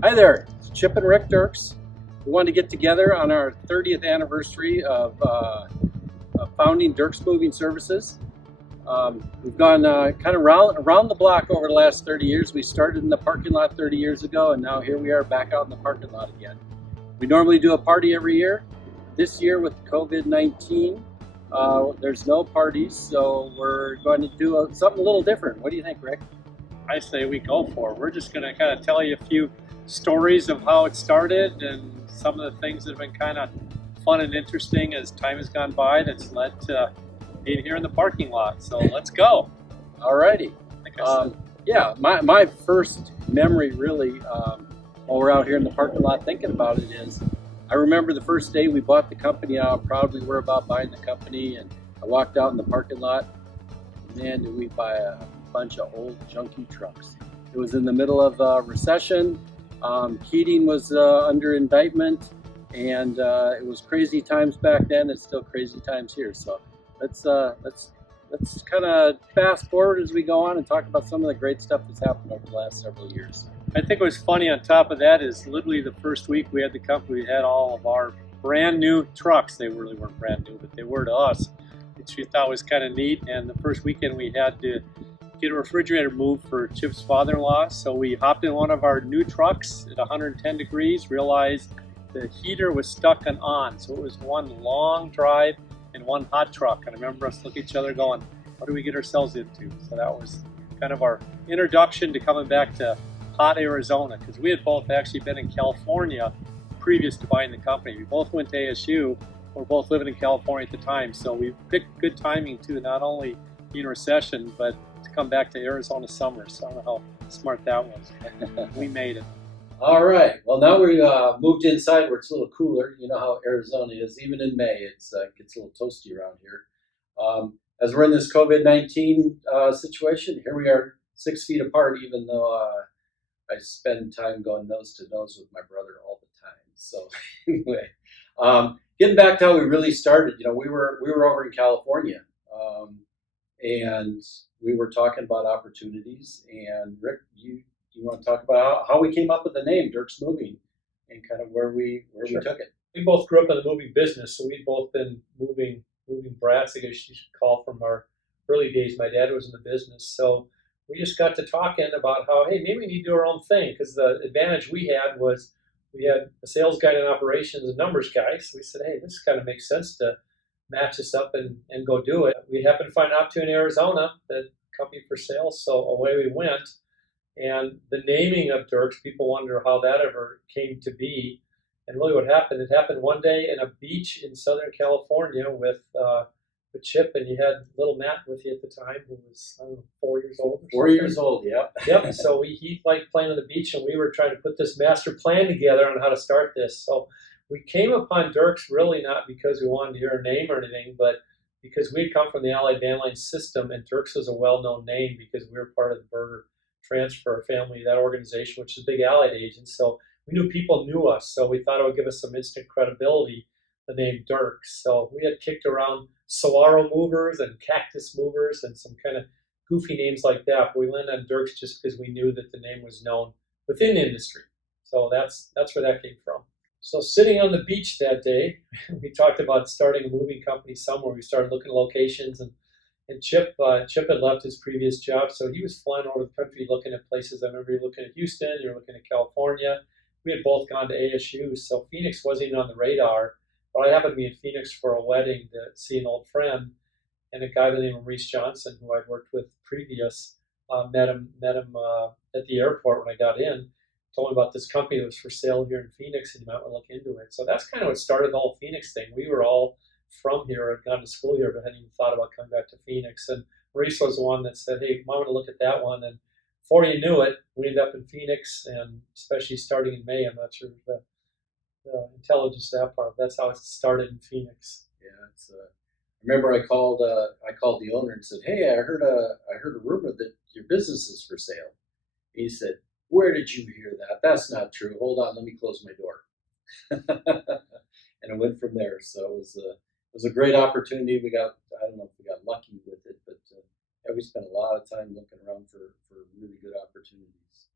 Hi there, it's Chip and Rick Dircks. We wanted to get together on our 30th anniversary of founding Dircks Moving Services. We've gone kind of around the block over the last 30 years. We started in the parking lot 30 years ago, and now here we are back out in the parking lot again. We normally do a party every year. This year with COVID-19, there's no parties, so we're going to do something a little different. What do you think, Rick? I say we go for it. We're just going to kind of tell you a few stories of how it started and some of the things that have been kind of fun and interesting as time has gone by that's led to being here in the parking lot. So let's go. Alrighty. Yeah, my first memory really, while we're out here in the parking lot thinking about it, is I remember the first day we bought the company out, how proud we were about buying the company, and I walked out in the parking lot. Man, did we buy a bunch of old junky trucks. It was in the middle of a recession. Keating was under indictment, and it was crazy times back then. It's still crazy times here. So let's kind of fast forward as we go on and talk about some of the great stuff that's happened over the last several years. I think what was funny on top of that is literally the first week we had the company, we had all of our brand new trucks. They really weren't brand new, but they were to us, which we thought was kind of neat. And the first weekend we had to get a refrigerator moved for Chip's father-in-law. So we hopped in one of our new trucks at 110 degrees, realized the heater was stuck on. So it was one long drive and one hot truck. And I remember us looking at each other going, what do we get ourselves into? So that was kind of our introduction to coming back to hot Arizona, because we had both actually been in California previous to buying the company. We both went to ASU. We're both living in California at the time. So we picked good timing to not only be in recession, but to come back to Arizona summer. So I don't know how smart that was. We made it. All right. Well, now we moved inside where it's a little cooler. You know how Arizona is. Even in May, it gets a little toasty around here. As we're in this COVID-19 situation, here we are 6 feet apart, even though I spend time going nose to nose with my brother all the time. So anyway, getting back to how we really started, we were over in California, and we were talking about opportunities. And Rick, you want to talk about how we came up with the name Dircks Moving and kind of where we Sure. took it. We both grew up in the moving business, so we'd both been moving brats, I guess you should call, from our early days. My dad was in the business, so we just got to talking about how, hey, maybe we need to do our own thing, because the advantage we had was we had a sales guy and operations and numbers guy. So we said, hey, this kind of makes sense to match us up and go do it. We happened to find an opportunity in Arizona, that company for sales, so away we went. And the naming of Dircks, people wonder how that ever came to be. And really what happened, it happened one day in a beach in Southern California with Chip, and you had little Matt with you at the time, who was, I don't know, 4 years old. 4 years old, yep. Yep, so he liked playing on the beach, and we were trying to put this master plan together on how to start this. So we came upon Dircks really not because we wanted to hear a name or anything, but because we had come from the Allied Van Line system, and Dircks was a well-known name because we were part of the Burger Transfer family, that organization, which is a big Allied agent. So we knew people knew us, so we thought it would give us some instant credibility, the name Dircks. So we had kicked around saguaro movers and cactus movers and some kind of goofy names like that, but we landed on Dircks just because we knew that the name was known within the industry. So that's where that came from. So sitting on the beach that day, we talked about starting a moving company somewhere. We started looking at locations, and Chip had left his previous job, so he was flying over the country looking at places. I remember you looking at Houston, you were looking at California. We had both gone to ASU, so Phoenix wasn't even on the radar. But I happened to be in Phoenix for a wedding to see an old friend, and a guy by the name of Maurice Johnson, who I'd worked with previous, met him at the airport when I got in. Told me about this company that was for sale here in Phoenix, and you might want to look into it. So that's kind of what started the whole Phoenix thing. We were all from here, had gone to school here, but hadn't even thought about coming back to Phoenix. And Maurice was the one that said, hey, I want to look at that one. And before you knew it, we ended up in Phoenix, and especially starting in May, I'm not sure the intelligence of that part. That's how it started in Phoenix. Yeah, it's. I remember I called the owner and said, hey, I heard a rumor that your business is for sale. He said, where did you hear that? That's not true. Hold on, let me close my door. And it went from there. So it was a great opportunity. I don't know if we got lucky with it, but we spent a lot of time looking around for really good opportunities.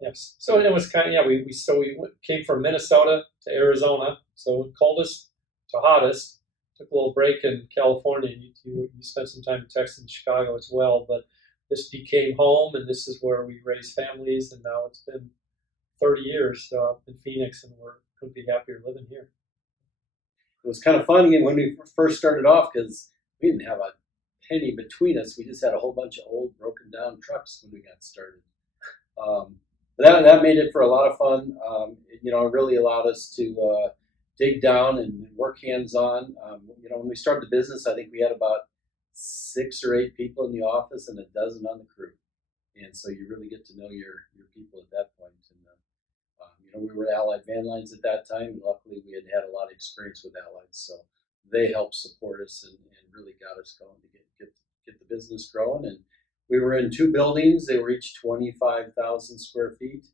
Yes. So it was kind of, yeah, came from Minnesota to Arizona. So coldest to hottest. Took a little break in California. You spent some time in Texas and Chicago as well. But this became home, and this is where we raised families. And now it's been 30 years in Phoenix, and we're couldn't be happier living here. It was kind of funny when we first started off because we didn't have a penny between us. We just had a whole bunch of old, broken down trucks when we got started. That made it for a lot of fun. It really allowed us to dig down and work hands on. When we started the business, I think we had about 6 or 8 people in the office and a dozen on the crew. And so you really get to know your people at that point. And we were Allied Van Lines at that time, and luckily we had a lot of experience with Allied, so they helped support us and really got us going to get the business growing. And we were in 2 buildings; they were each 25,000 square feet.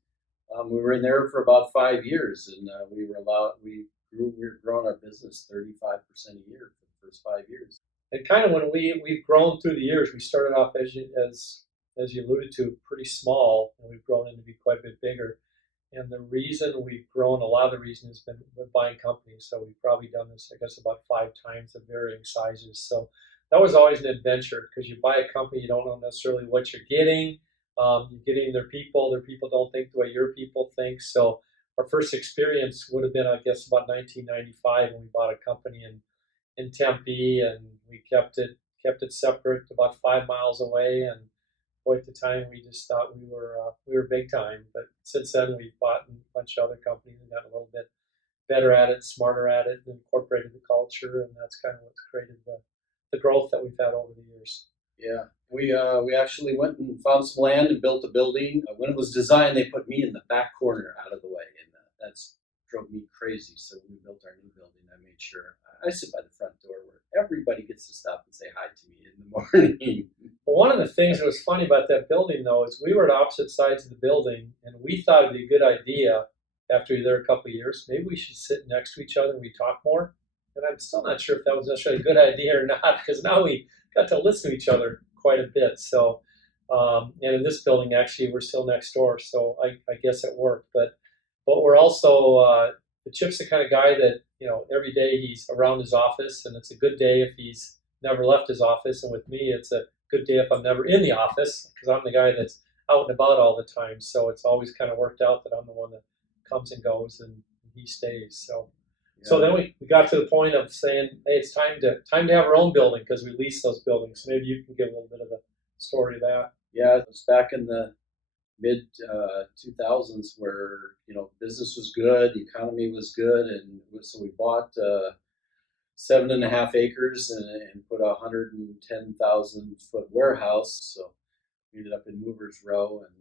We were in there for about 5 years, and we were growing our business 35% a year for the first 5 years. And kind of when we've grown through the years, we started off as you alluded to, pretty small, and we've grown into be quite a bit bigger. And the reason we've grown, a lot of the reason has been buying companies. So we've probably done this, I guess, about 5 times of varying sizes. So that was always an adventure because you buy a company, you don't know necessarily what you're getting. You're getting their people don't think the way your people think. So our first experience would have been, I guess, about 1995 when we bought a company in Tempe, and we kept it separate, about 5 miles away. And boy, at the time, we just thought we were big time. But since then, we've bought a bunch of other companies and gotten a little bit better at it, smarter at it, and incorporated the culture, and that's kind of what's created the growth that we've had over the years. Yeah, we actually went and found some land and built a building. When it was designed, they put me in the back corner out of the way, and that's drove me crazy. So when we built our new building, I made sure I sit by the front door where everybody gets to stop and say hi to me in the morning. Well, one of the things that was funny about that building, though, is we were at opposite sides of the building, and we thought it'd be a good idea after we were there a couple of years. Maybe we should sit next to each other and we talk more. And I'm still not sure if that was necessarily a good idea or not, because now we got to listen to each other quite a bit. So, and in this building, actually, we're still next door, so I guess it worked. But we're also the Chip's the kind of guy that every day he's around his office, and it's a good day if he's never left his office. And with me, it's a good day if I'm never in the office, because I'm the guy that's out and about all the time. So it's always kind of worked out that I'm the one that comes and goes, and he stays. So. Yeah. So then we got to the point of saying, hey, it's time to have our own building because we lease those buildings. So maybe you can give a little bit of the story of that. Yeah, it was back in the mid 2000s where business was good, the economy was good, and so we bought 7.5 acres and put a 110,000 foot warehouse. So we ended up in Movers Row, and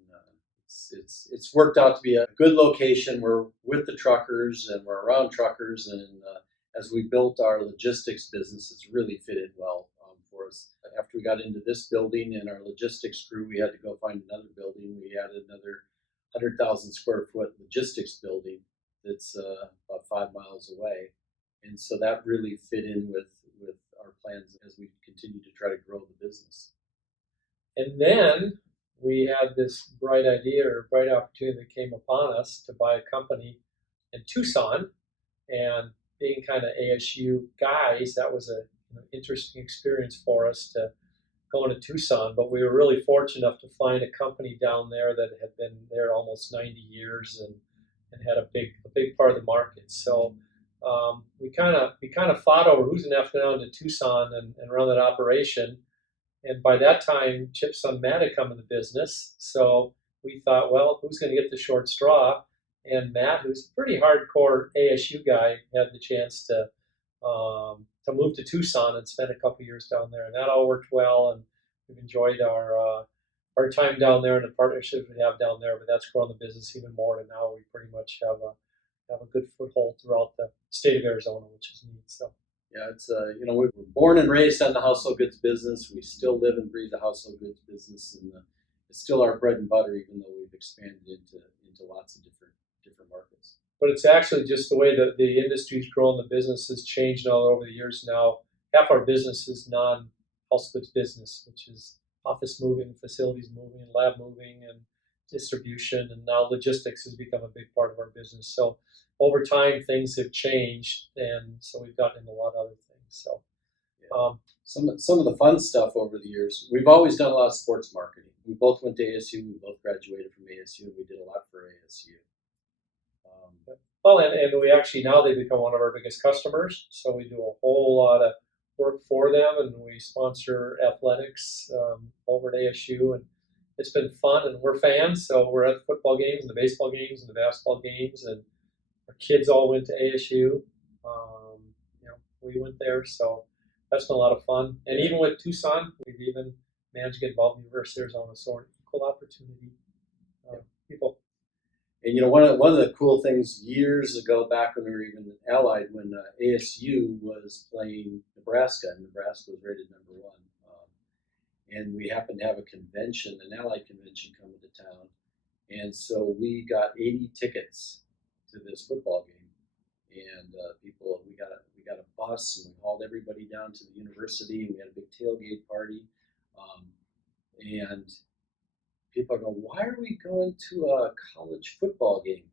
it's worked out to be a good location. We're with the truckers and we're around truckers, and as we built our logistics business, it's really fitted well for us. After we got into this building and our logistics grew, we had to go find another building. We added another 100,000 square foot logistics building that's about 5 miles away, and so that really fit in with our plans as we continue to try to grow the business. And then we had this bright idea or bright opportunity that came upon us to buy a company in Tucson. And being kind of ASU guys, that was an interesting experience for us to go into Tucson. But we were really fortunate enough to find a company down there that had been there almost 90 years and had a big part of the market. So we kind of fought over who's going to have to go down to Tucson and run that operation. And by that time, Chip's son Matt had come in the business. So we thought, well, who's going to get the short straw? And Matt, who's a pretty hardcore ASU guy, had the chance to move to Tucson and spend a couple of years down there. And that all worked well. And we've enjoyed our time down there and the partnerships we have down there. But that's grown the business even more. And now we pretty much have a good foothold throughout the state of Arizona, which is neat. So. Yeah, it's we were born and raised on the household goods business. We still live and breathe the household goods business, and it's still our bread and butter, even though we've expanded into lots of different markets. But it's actually just the way that the industry's grown. The business has changed all over the years. Now, half our business is non-house goods business, which is office moving, facilities moving, lab moving, distribution, and now logistics has become a big part of our business. So over time, things have changed, and so we've gotten into a lot of other things. So some of the fun stuff over the years, we've always done a lot of sports marketing. We both went to ASU. We both graduated from ASU, and we did a lot for ASU. Well, and we actually, now they become one of our biggest customers. So we do a whole lot of work for them, and we sponsor athletics over at ASU, and it's been fun. And we're fans, so we're at the football games and the baseball games and the basketball games, and our kids all went to ASU. We went there, so that's been a lot of fun. And even with Tucson, we've even managed to get involved in the University of Arizona, so an equal opportunity people. And one of the cool things years ago, back when we were even allied, when ASU was playing Nebraska, and Nebraska was rated #1, and we happened to have a convention, an allied convention, come into town, and so we got 80 tickets to this football game, and we got a bus, and we hauled everybody down to the university, and we had a big tailgate party, and people go, why are we going to a college football game?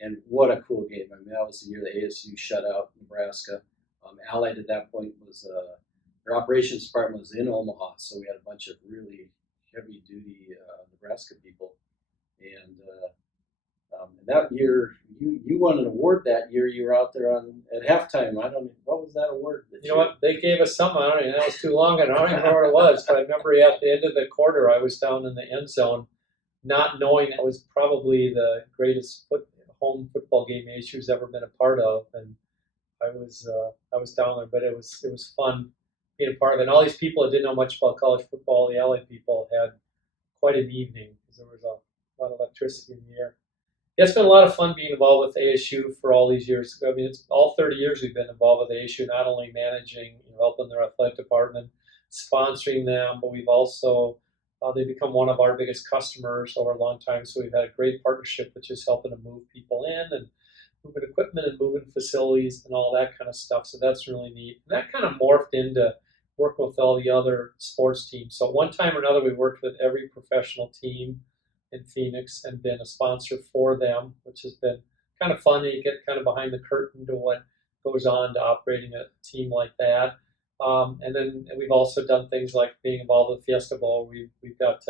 And what a cool game. I mean, that was the year the ASU shut out Nebraska. Allied at that point was, their operations department was in Omaha, so we had a bunch of really heavy-duty Nebraska people. And that year, you won an award that year. You were out there at halftime. What was that award? You know what? They gave us something. I don't even know. That was too long. I don't even know what it was. But I remember at the end of the quarter, I was down in the end zone, not knowing that was probably the greatest home football game ASU's ever been a part of. And I was down there, but it was fun being a part of it. And all these people that didn't know much about college football, the LA people, had quite an evening because there was a lot of electricity in the air. It's been a lot of fun being involved with ASU for all these years. I mean, it's all 30 years we've been involved with ASU, not only managing, helping their athletic department, sponsoring them, but we've also, they've become one of our biggest customers over a long time. So we've had a great partnership, which is helping to move people in and moving equipment and moving facilities and all that kind of stuff. So that's really neat. And that kind of morphed into working with all the other sports teams. So one time or another, we worked with every professional team in Phoenix and been a sponsor for them, which has been kind of fun. You get kind of behind the curtain to what goes on to operating a team like that. And then we've also done things like being involved with Fiesta Bowl. We've got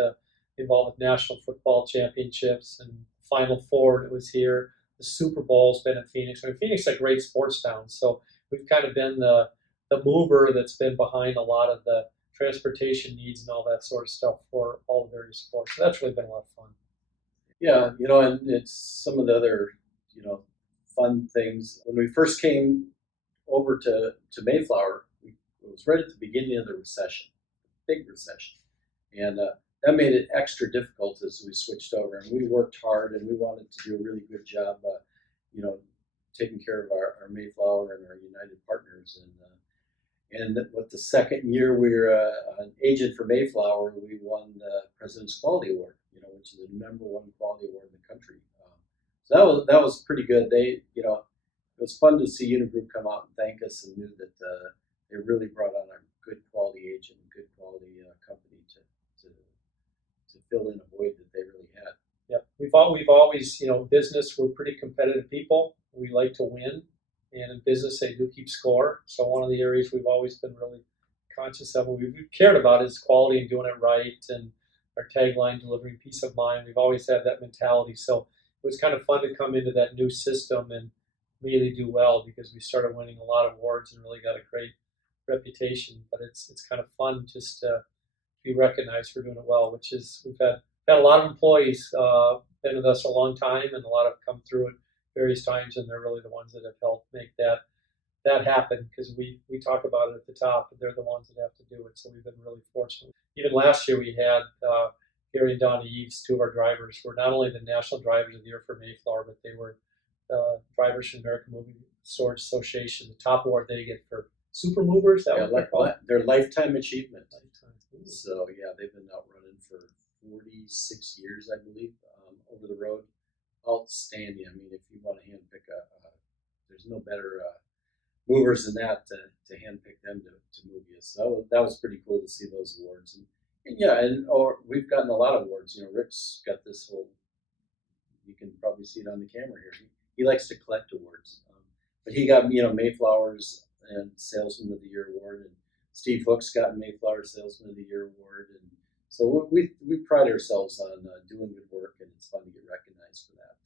involved with National Football Championships and Final Four. It was here. The Super Bowl's been in Phoenix. I mean, Phoenix is a great sports town, so we've kind of been the mover that's been behind a lot of the transportation needs and all that sort of stuff for all the various sports. So that's really been a lot of fun. Yeah, and it's some of the other, fun things. When we first came over to Mayflower, it was right at the beginning of the recession, big recession. And that made it extra difficult as we switched over. And we worked hard, and we wanted to do a really good job, taking care of our Mayflower and our United partners. And with the second year we were an agent for Mayflower, we won the President's Quality Award, which is the #1 quality award in the country. So that was pretty good. It was fun to see Unigroup come out and thank us, and knew that they really brought on a good quality agent and good quality company to fill in a void that they really had. Yeah, we've always, business, we're pretty competitive people. We like to win. And in business, they do keep score. So one of the areas we've always been really conscious of, what we've cared about, is quality and doing it right. And our tagline, delivering peace of mind, we've always had that mentality. So it was kind of fun to come into that new system and really do well, because we started winning a lot of awards and really got a great reputation. But it's kind of fun just to be recognized for doing it well, which is, we've had a lot of employees been with us a long time, and a lot have come through it various times, and they're really the ones that have helped make that happen, because we talk about it at the top, and they're the ones that have to do it. So we've been really fortunate. Even last year, we had Gary and Donna Eves, 2 of our drivers, were not only the National Drivers of the Year for Mayflower, but they were drivers from the American Moving Storage Association, the top award they get for super movers. That was their lifetime achievement. So yeah, they've been out running for 46 years, I believe, over the road. Outstanding. I mean, if you want to handpick there's no better movers than that to handpick them to move you. So that was pretty cool to see those awards. And Yeah, and or we've gotten a lot of awards. Rick's got this whole. You can probably see it on the camera here. He likes to collect awards, but he got Mayflower's and Salesman of the Year award, and Steve Hook's got Mayflower Salesman of the Year award, and so we pride ourselves on doing good work, and it's fun to get recognized for that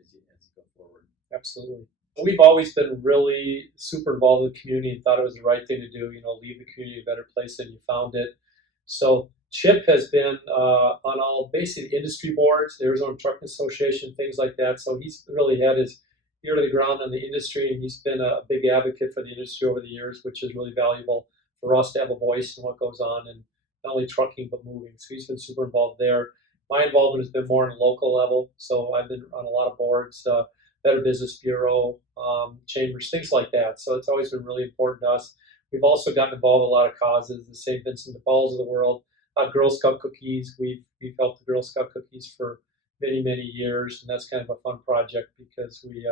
as you go forward. Absolutely. We've always been really super involved in the community and thought it was the right thing to do, leave the community a better place than you found it. So Chip has been on all basically industry boards, the Arizona Trucking Association, things like that. So he's really had his ear to the ground on the industry, and he's been a big advocate for the industry over the years, which is really valuable for us to have a voice in what goes on in not only trucking but moving. So he's been super involved there. My involvement has been more on a local level. So I've been on a lot of boards. Better Business Bureau, chambers, things like that. So it's always been really important to us. We've also gotten involved in a lot of causes, the St. Vincent de Paul's of the world, Girl Scout cookies. We've helped the Girl Scout cookies for many, many years, and that's kind of a fun project because we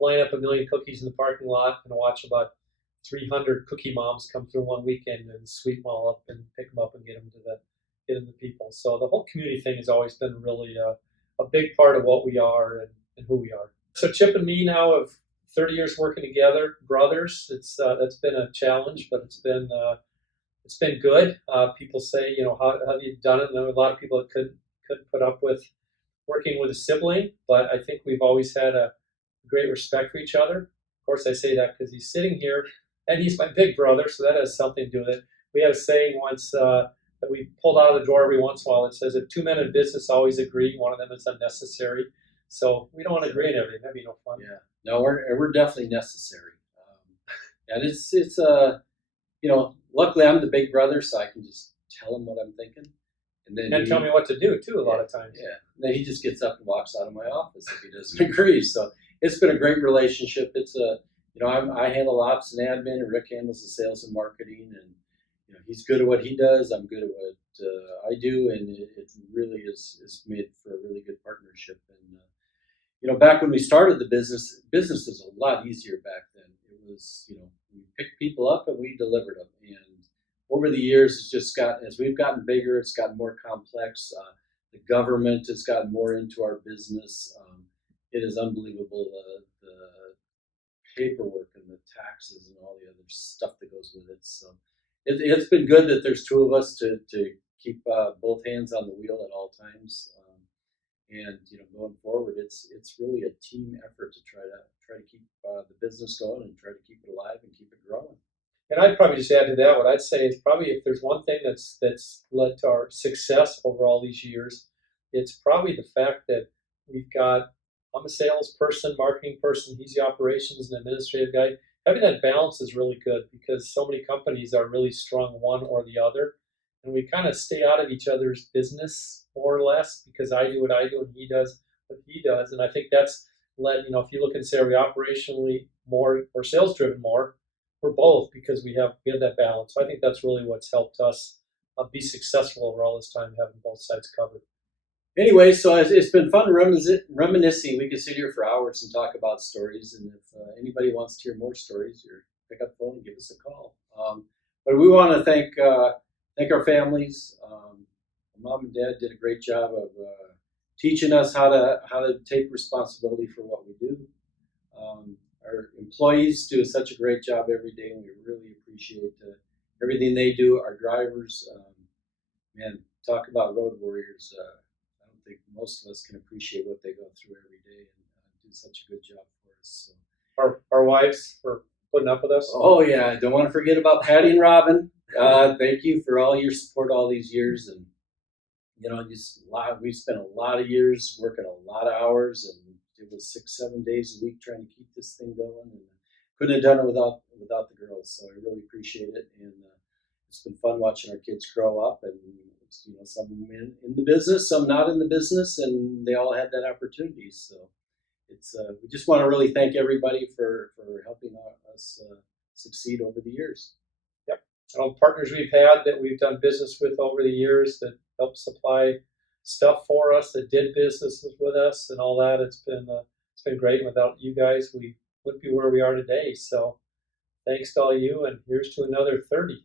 line up 1 million cookies in the parking lot and watch about 300 cookie moms come through one weekend and sweep them all up and pick them up and get them to people. So the whole community thing has always been really a big part of what we are and who we are. So Chip and me now have 30 years working together, brothers. That's been a challenge, but it's been good. People say, how have you done it? And there are a lot of people that couldn't put up with working with a sibling, but I think we've always had a great respect for each other. Of course, I say that because he's sitting here, and he's my big brother, so that has something to do with it. We had a saying once that we pulled out of the drawer every once in a while. It says, "If two men in business always agree, one of them is unnecessary." So we don't want to agree on everything. That'd be no fun. Yeah, no, we're definitely necessary, and it's luckily I'm the big brother, so I can just tell him what I'm thinking, and tell me what to do too. A lot of times. Yeah, and then he just gets up and walks out of my office if he doesn't agree. So it's been a great relationship. It's I handle ops and admin, and Rick handles the sales and marketing, and he's good at what he does. I'm good at what I do, and it really is made for a really good partnership. And back when we started the business was a lot easier back then. It was, we picked people up and we delivered them. And over the years, as we've gotten bigger, it's gotten more complex. The government has gotten more into our business. It is unbelievable the paperwork and the taxes and all the other stuff that goes with it. So it's been good that there's two of us to keep both hands on the wheel at all times. And going forward, it's really a team effort to try to keep the business going and try to keep it alive and keep it growing. And I'd probably just add to that. What I'd say is probably if there's one thing that's led to our success over all these years, it's probably the fact that I'm a salesperson, marketing person. He's the operations and administrative guy. Having that balance is really good because so many companies are really strong one or the other, and we kind of stay out of each other's business more or less because I do what I do and he does what he does. And I think that's led, if you look and say, are we operationally more or sales driven more? We're both because we have that balance. So I think that's really what's helped us be successful over all this time, having both sides covered. Anyway, so it's been fun reminiscing. We could sit here for hours and talk about stories. And if anybody wants to hear more stories, pick up the phone and give us a call. But we want to thank our families. Mom and Dad did a great job of teaching us how to take responsibility for what we do. Our employees do such a great job every day, and we really appreciate everything they do. Our drivers, man, talk about road warriors. I don't think most of us can appreciate what they go through every day and do such a good job for us. So. Our wives for putting up with us. Oh yeah, I don't want to forget about Patty and Robin. Thank you for all your support all these years, and we spent a lot of years working a lot of hours, and it was 6-7 days a week trying to keep this thing going, and couldn't have done it without the girls. So I really appreciate it, and it's been fun watching our kids grow up, and some in the business, some not in the business, and they all had that opportunity. So it's we just want to really thank everybody for helping us succeed over the years. Yep, partners we've had that we've done business with over the years that helped supply stuff for us, that did businesses with us and all that. It's been great. Without you guys, we wouldn't be where we are today. So thanks to all you, and here's to another 30.